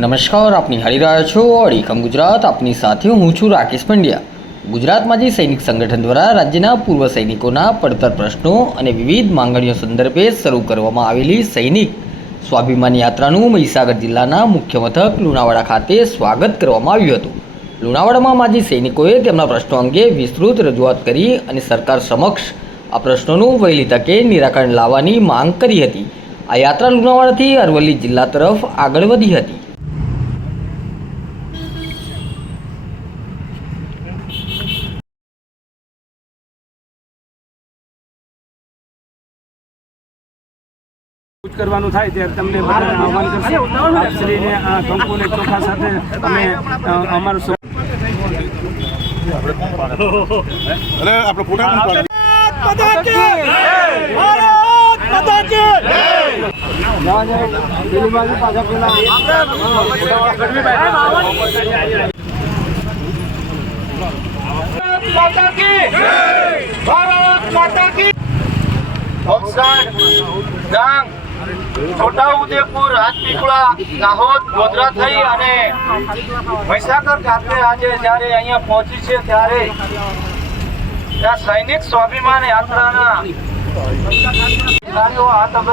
નમસ્કાર, આપની હારી રહ્યા છો, અડીખમ ગુજરાત. આપની સાથે હું છું રાકેશ પંડ્યા. ગુજરાતમાં જે સૈનિક સંગઠન દ્વારા રાજ્યના પૂર્વ સૈનિકોના પડતર પ્રશ્નો અને વિવિધ માંગણીઓ સંદર્ભે શરૂ કરવામાં આવેલી સૈનિક સ્વાભિમાન યાત્રાનું મહીસાગર જિલ્લાના મુખ્ય મથક લુણાવાડા ખાતે સ્વાગત કરવામાં આવ્યું હતું. લુણાવાડામાં માજી સૈનિકોએ તેમના પ્રશ્નો અંગે વિસ્તૃત રજૂઆત કરી અને સરકાર સમક્ષ આ પ્રશ્નોનું વહેલી તકે નિરાકરણ લાવવાની માંગ કરી હતી. આ યાત્રા લુણાવાડાથી અરવલ્લી જિલ્લા તરફ આગળ વધી હતી. કૂચ કરવાનું થાય ત્યારે તમને બધાને આહવાન કરશે. આપશ્રીને આ કંકુને ચોખા સાથે અમે અમારું અરે આપણે ફોટા પેલી બાજુ પાછા પેલા ડાંગ છોટાઉદેપુર રાજપીપળા દાહોદ, ગોધરા થઈ અને મહીસાગર ખાતે આજે જ્યારે અહીંયા પહોંચી છે ત્યારે ત્યાં સૈનિક સ્વાભિમાન યાત્રાના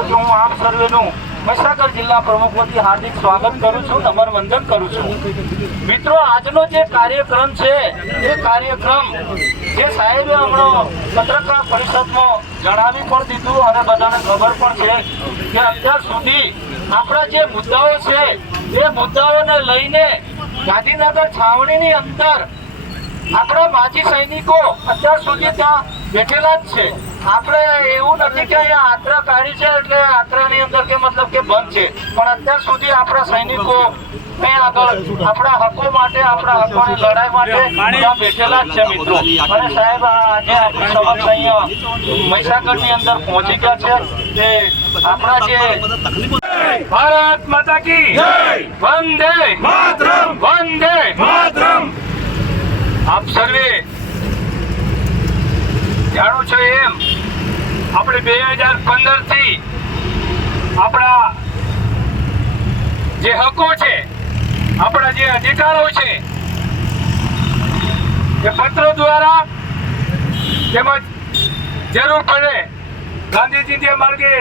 હું આમ સર્વેનું મહીસાગર જિલ્લા પ્રમુખ હાર્દિક સ્વાગત કરું છું નમન વંદન કરું છું. મિત્રો, આજનો જે કાર્યક્રમ છે, એ કાર્યક્રમ જે સાહેબે હમણાં પત્રકાર પરિષદમાં જણાવી પણ દીધું અને બધાને ખબર પણ છે કે અત્યાર સુધી આપણા જે મુદ્દાઓ છે, એ મુદ્દાઓને લઈને ગાંધીનગર છાવણીની અંદર આપણા માજી સૈનિકો અત્યાર સુધી ત્યાં બેઠેલા જ છે. આપણે એવું નથી કે અહીંયા આત્રા કાઢી છે એટલે આત્રાની અંદર કે મતલબ કે બંધ છે. પણ અત્યાર સુધી આપણા સૈનિકો આગળ આપણા હકો માટે આપણા હકોની લડાઈ માટે ત્યાં બેઠેલા જ છે મિત્રો. અને સાહેબ આજે આપણી સમક્ષ અહીંયા મહીસાગરની અંદર પહોંચી ગયા છે. તે આપણા જે ભારત માતા કી વંદે માતરમ વંદે માતરમ આપ સર્વે જાણો છો એમ. આપણે બે હજાર પંદરથી આપણા જે હકો છે, આપણા જે અધિકારો છે, એ પત્રો દ્વારા તેમજ જરૂર પડે ગાંધીજી માર્ગે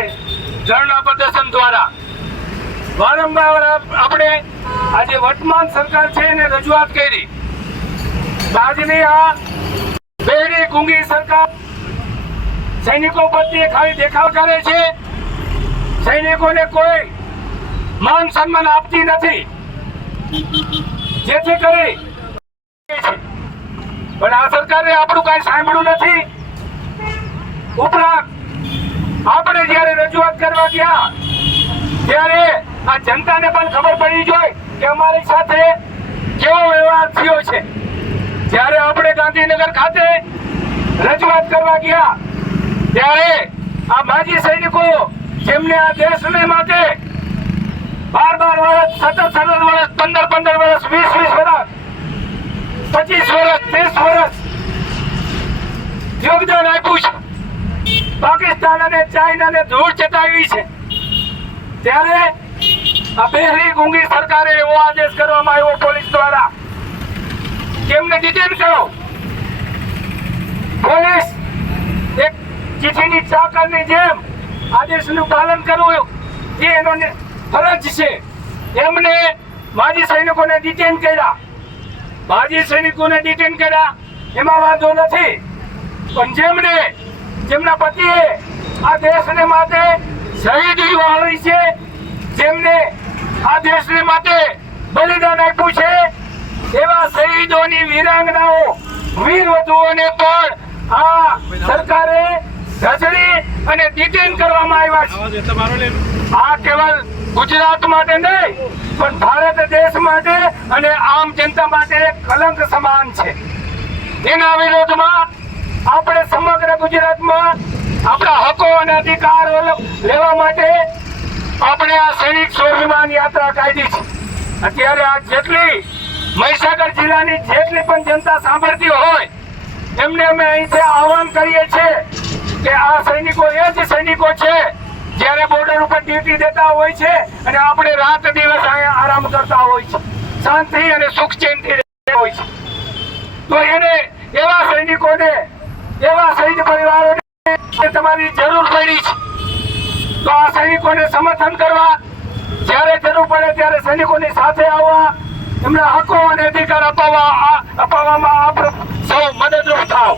ધરણા પ્રદર્શન દ્વારા. વારંવાર આપણે આજે વર્તમાન સરકાર છે એને રજૂઆત કરી. આજની આ બેરી ગુંગી સરકાર સૈનિકો પ્રત્યે ખાલી દેખાવ કરે છે. સૈનિકોને કોઈ માન સન્માન આપતી નથી. જેથી કરી પણ આ સરકારે આપણું કઈ સાંભળ્યું નથી. ઉપરાંત આપણે જ્યારે રજૂઆત કરવા ગયા, ત્યારે આ જનતાને પણ ખબર પડી જોઈએ કે અમારી સાથે કેવો વ્યવહાર થયો છે. જ્યારે આપણે ગાંધીનગર ખાતે રજૂઆત કરવા ગયા ત્યારે આ માજી સૈનિકો જેમને આ દેશને માટે બાર બાર વર્ષ, સતત સતત વર્ષ પંદર પંદર વર્ષ વીસ વીસ વર્ષ, પચીસ વર્ષ, ત્રીસ વર્ષ યોગદાન આપ્યું છે. પાકિસ્તાન અને ચાઇનાને ધૂળ ચટાવી છે. ત્યારે આ બેહરી ગુંગી સરકારે એવો આદેશ કરવામાં આવ્યો પોલીસ દ્વારા. કેમને ડિટેન કરો? પોલીસ એક ચિઠ્ઠીની ચાકરની જેમ આદેશનું પાલન કરવું એ એનો ફરજ છે. એમને માજી સૈનિકોને ડિટેન કર્યા. માજી સૈનિકોને ડિટેન કર્યા. એમાં વાંધો નથી. પણ જેમને જેમના પતિએ આ દેશને માટે શહીદી વાળી છે, જેમને આ દેશને માટે બલિદાન આપ્યું છે, એવા શહીદોની વીરાંગનાઓ વીર વધુઓને પણ આ સરકારે ધસડી અને ડિટેન કરવામાં આવ્યા છે. આ કેવલ ગુજરાત માટે નહીં પણ ભારત દેશ માટે અને આમ જનતા માટે કલંક સમાન છે. એના વિરોધમાં આપણે સમગ્ર ગુજરાતમાં આપણા હકો અને અધિકાર લેવા માટે આપણે આ સૈનિક સ્વાભિમાન યાત્રા કાઢી છે. અત્યારે આ જેટલી મહીસાગર જિલ્લાની જેટલી પણ જનતા સાંભળતી હોય એમને અમે અહીંથી આહવાન કરીએ છીએ કે આ સૈનિકો એ જ સૈનિકો છે જ્યારે બોર્ડર ઉપર ડ્યુટી દેતા હોય છે અને આપણે રાત દિવસ આરામ કરતા હોય છે. શાંતિ અને સુખ ચેનથી હોય છે. તો એને એવા સૈનિકોને, એવા શહીદ પરિવારોને તમારી જરૂર પડી છે. તો આ સૈનિકોને સમર્થન કરવા, જ્યારે જરૂર પડે ત્યારે સૈનિકોની સાથે આવવા, એમના હકો અને અધિકાર અપાવવા, અપાવવામાં આપ સૌ મદદરૂપ થાવ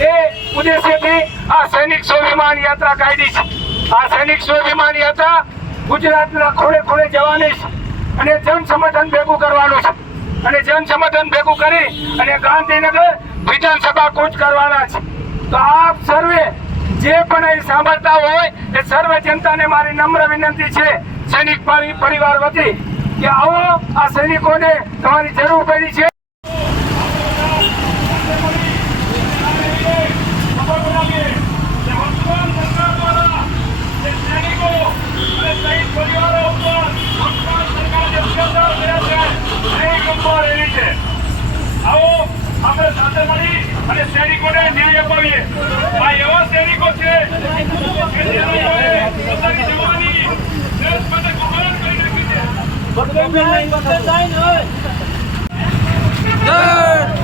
એ ઉદ્દેશ્યથી આ સૈનિક સ્વાભિમાન યાત્રા કાઢી છે આ સૈનિક સ્વાભિમાન યાત્રા ગુજરાતના ખૂણે ખૂણે જવાની છે અને જન સમર્થન ભેગું કરવાનું છે. અને જન સમર્થન ભેગું કરી અને ગાંધીનગર વિધાનસભા કૂચ કરવાના છે. તો આપ સર્વે જે પણ અહીં સાંભળતા હોય, એ સર્વ જનતાને મારી નમ્ર વિનંતી છે સૈનિક પરી- પરિવાર વતી કે આવો આ સૈનિકોને તમારી જરૂર પડી છે. સાથે મળી અને સૈનિકોને ન્યાય અપાવીએ. આ એવા સૈનિકો છે કે જેમણે પોતાની જવાની દેશ માટે કુરબાન કરી નાખી છે. જય